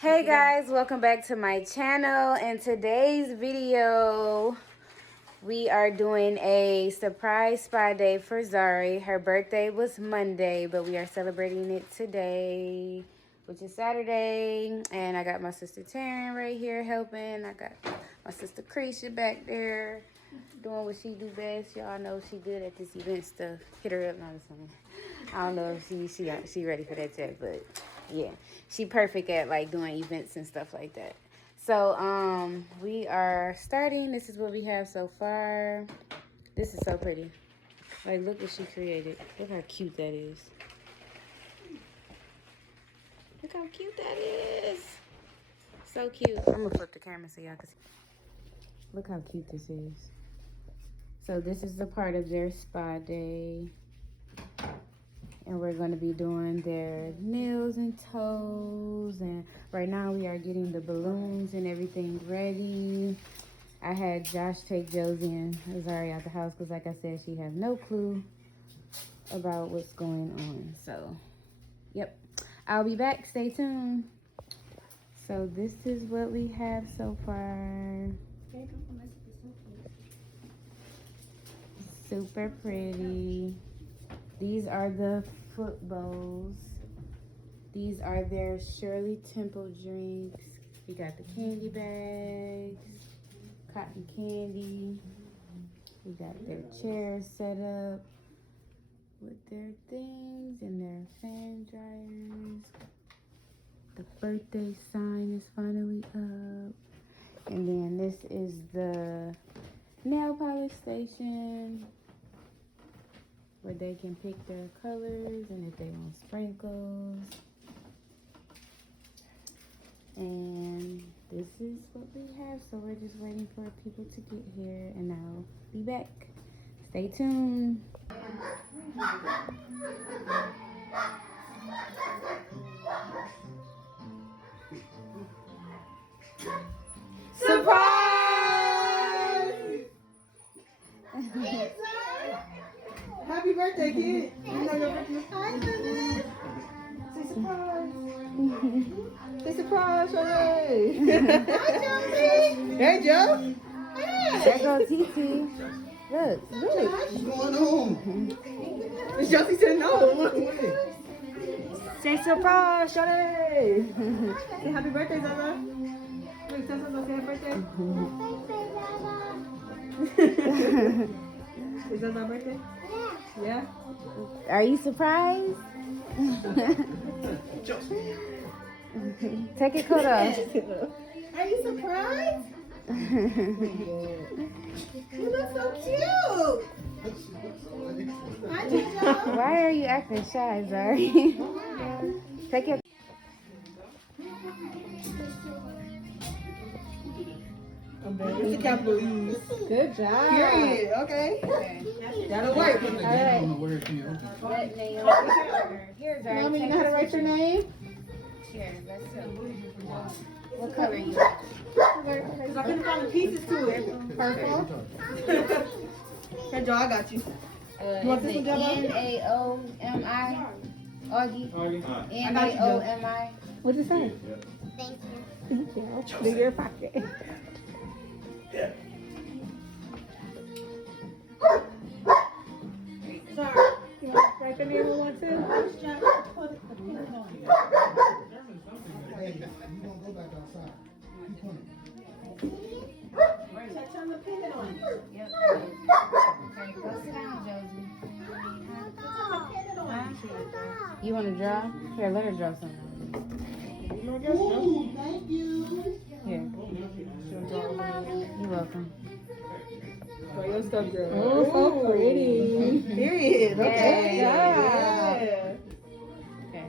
Hey guys, welcome back to my channel. In today's video, we are doing a surprise spa day for Zari. Her birthday was Monday, but we are celebrating it today, which is Saturday. And I got my sister Taryn right here helping. I got my sister Creisha back there doing what she do best. Y'all know she good at this event stuff. Hit her up, not this one. I don't know if she ready for that yet, but yeah, she perfect at like doing events and stuff like that. So we are starting. This is what we have so far. This is so pretty. Like, look what she created. Look how cute that is. Look how cute that is. So cute. I'm gonna flip the camera so y'all can see. Look how cute this is. So this is the part of their spa day. And we're going to be doing their nails and toes. And right now we are getting the balloons and everything ready. I had Josh take Josie and Zari out the house because, like I said, she has no clue about what's going on. So, yep. I'll be back. Stay tuned. So this is what we have so far. Super pretty. These are the foot bows. These are their Shirley Temple drinks. We got the candy bags, cotton candy. We got their chairs set up with their things and their fan dryers. The birthday sign is finally up. And then this is the nail polish station, where they can pick their colors and if they want sprinkles. And this is what we have. So we're just waiting for people to get here and I'll be back. Stay tuned. Surprise! Happy birthday, kid. You know your birthday. Hi, Lily. Say surprise. Say surprise, Shirley. Hi, Josie. Hey, Joe. Hey. There goes Titi. Look. What's going on? Miss Josie said no. Say surprise, Shirley. Say happy birthday, Zaza. Wait, tell Zaza say happy birthday. Is that my birthday? Yeah. Are you surprised? Take your coat off. Are you surprised? You look so cute. Hi, Jojo. Why are you acting shy, Zari? Take your... It's a capital E. Good job. Period. Okay. That'll work. All right. Here, Zari. Mommy, you know how to write your name? Here, let's go. What color are you? Because I couldn't find the pieces to it. Purple. Hey, Joe, I got you. You want this one, Joe? N-A-O-M-I. Augie. N-A-O-M-I. What'd you say? Thank you. Thank you. Put it in your pocket. Sorry. You want to write the name of one too? Touch on the pin on it. Yep. Okay, go sit down, Josie. You want to draw? Here, let her draw something. Ooh, thank you. Here. You're welcome. Draw your stuff, girl. Oh, so pretty. Period. Okay. Yeah. Okay.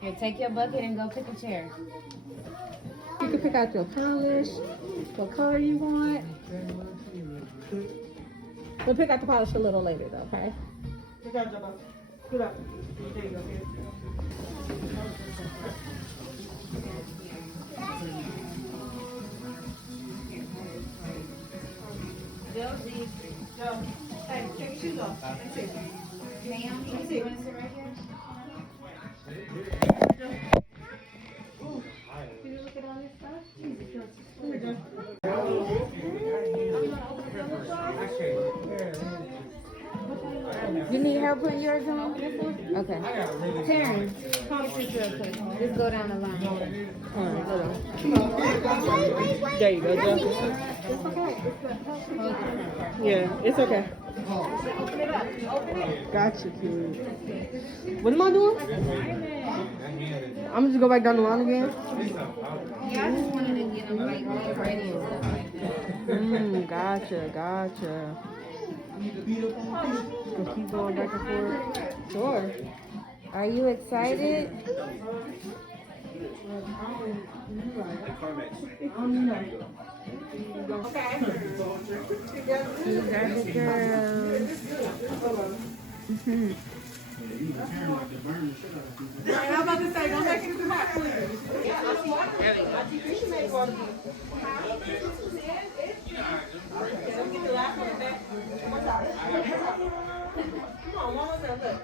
Here, take your bucket and go pick a chair. You can pick out your polish, what color you want. We'll pick out the polish a little later, though, okay? Pick out your Good up. There you go. Josie. Joe, hey, take your shoes off. Let's see. Ma'am, you want to sit right here? Ooh. You need help putting yours on? Okay. Terrence, call the picture real quick. Just go down the line. Alright, hold on. There you go, Joe. Yeah, it's okay. Open it up. Open it. Gotcha, kid. What am I doing? I'm just go back down the line again. Yeah, I just wanted to get them like ready and stuff like that. Gotcha. Go keep going back and forth. Sure. Are you excited? Okay. These are the girls. I'm about to say, don't make it too hot, please. Come on, one more time, look.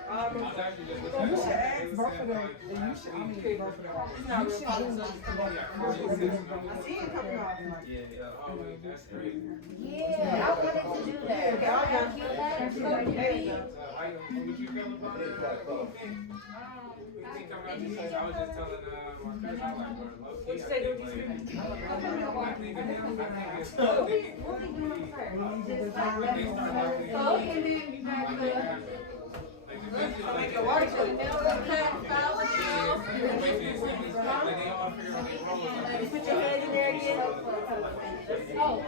You should ask both of them. You should, I mean, both of them. It's not real politics. I see it coming off. That's crazy. Yeah, I wanted to do that. Okay, I'll go. There you go. What you feel about it? I was just telling my friends, I was like, What you say, dude? Make a water show. Put your hand in there again. Oh,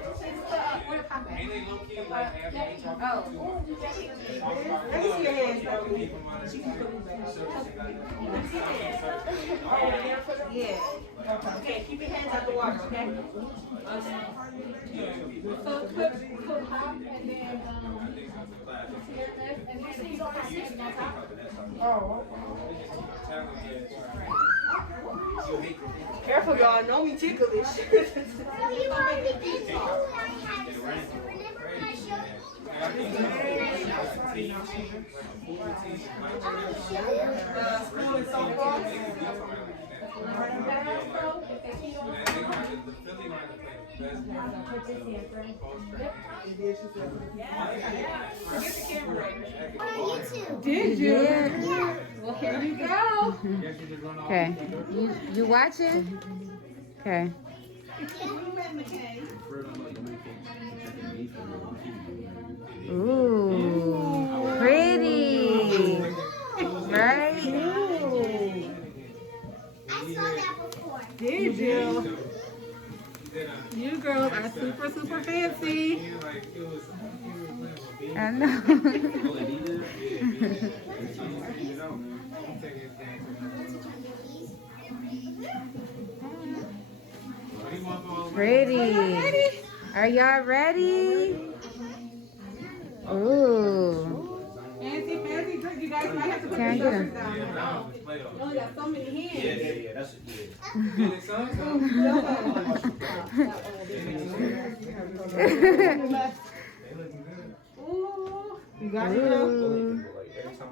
Ain't they low key like after they talk to Let me see your hands, though. yeah. Okay, keep your hands out the water, okay? So cook hot and then Careful, y'all. Know me ticklish. School is so far. Did you? Yeah. Well, here we go. Okay. You watching? Okay. Ooh, pretty. Right? I saw that before. Did you? You girls are super, super fancy. I know. Pretty. Are y'all ready? Ooh. Fancy drink. You guys might have to put Can I your get shoulders 'em? down. You only got so many hands. Yeah, that's it. Ooh. You got it now? Ooh.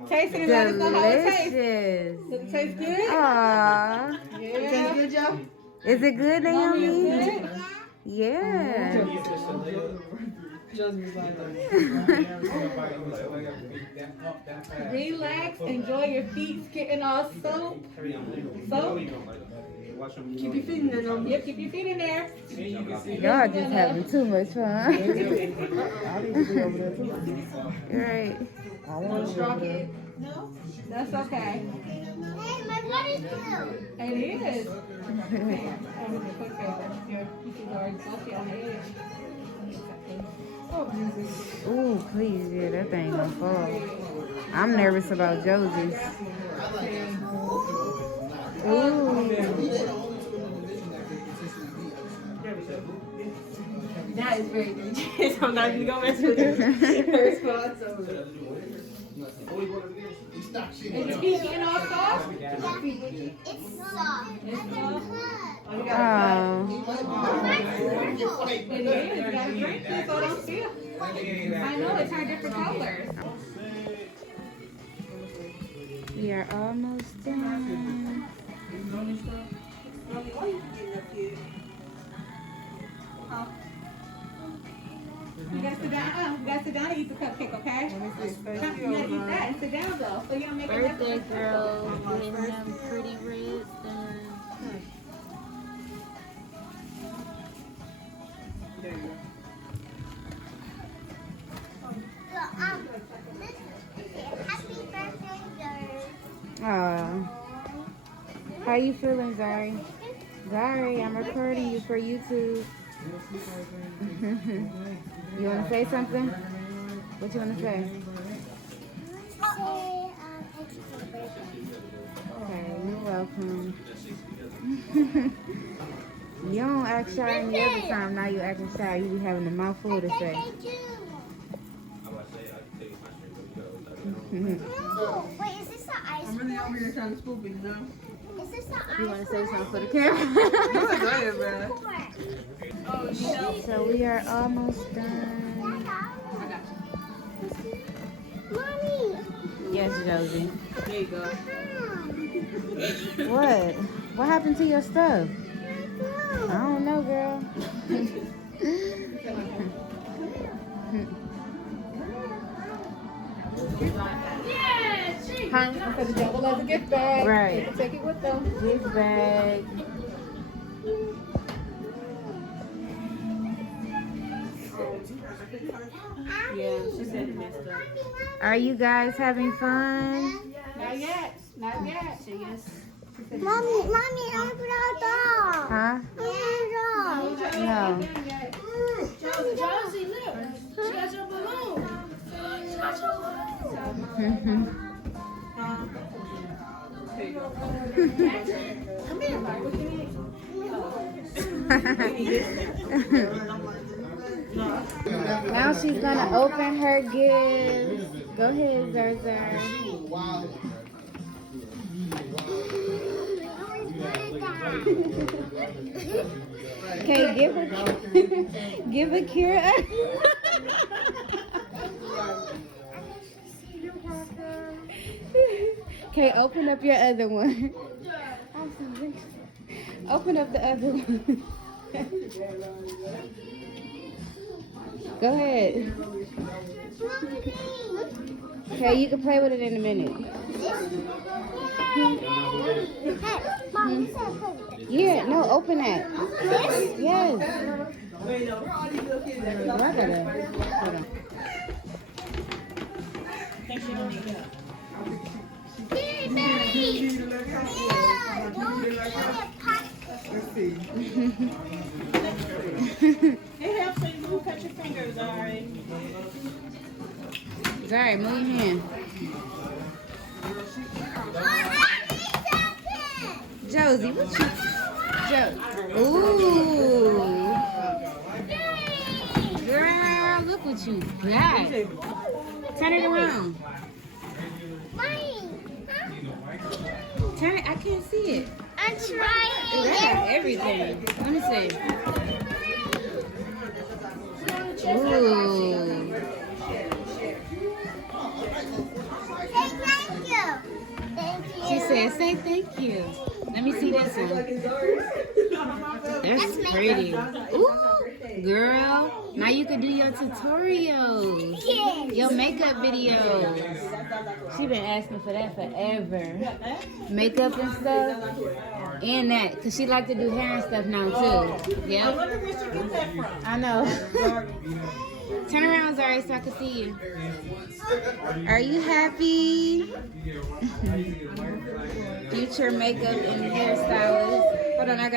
Taste it and let us know how it tastes. Delicious. Does it taste good? Aww. Yeah. It tastes good, Joe? Is it good, Mommy, Naomi? it's good? Yeah. Relax, enjoy your feet getting all soap. Soap. Keep your feet in there, no? Yep, keep your feet in there. Y'all just having too much fun. You're right. Want a straw kid? No? That's okay. Hey, my water's blue. It is. Ooh, please, yeah, that thing gonna fall. I'm nervous about Josie's. Ooh. That is very dangerous. I'm not even gonna mess with it. Her response over. Is the feet getting all soft? It's soft. It's soft. Oh, you Oh. gotta It is. You gotta drink it so it don't feel. I know, it's our different colors. We are almost done. You gotta sit down. You gotta sit down and eat the cupcake, okay? You gotta eat that and sit down though. So you don't make it. Birthday girl getting them pretty ribs done. There you go. Happy birthday, girl. Aw. How you feeling, Zari? Zari, I'm recording you for YouTube. You want to say something? What you want to say? Okay, you're welcome. You don't act shy any other time. Now you acting shy. You be having a mouthful to say. Oh, wait, is this the ice I'm really over here trying to scoop it, you know? Is this the ice You want to say something for the camera? Go ahead, man. Oh, So we are almost done. I got you. Mommy. Yes, Josie. There you go. What? What happened to your stuff? I don't know, girl. Huh? I said the devil loves a gift bag. Right. You can take it with them. Gift bag. Yeah, she said it messed up. Are you guys having fun? Not yet. Not yet. She is. Mommy, I'm proud. Huh? I'm proud. No. Josie, look. She got your balloon. She got your balloon. Come here. Now she's gonna open her gifts. Go ahead, Zarzar. Okay, give a Kira. Okay, open up your other one. Open up the other one. Go ahead. Okay, you can play with it in a minute. Yeah, no, open that. Yes. Hold on. Let's see. It helps when you cut your fingers, alright. Sorry, move your hand. Josie, what you... Ooh. Girl, look what you got. Turn it around. Turn it, I can't see it. I'm trying. That got everything. Let me see. Ooh. Say thank you. Thank you. She said, say thank you. Let me see this one. That's pretty. Ooh, girl. Now you can do your tutorials. Your makeup videos. She been asking for that forever. Makeup and stuff. And that. Because she like to do hair and stuff now too. Yeah. I know. Turn around, Zari, so I can see you. Are you happy? Future makeup and hairstylist. Hold on, I got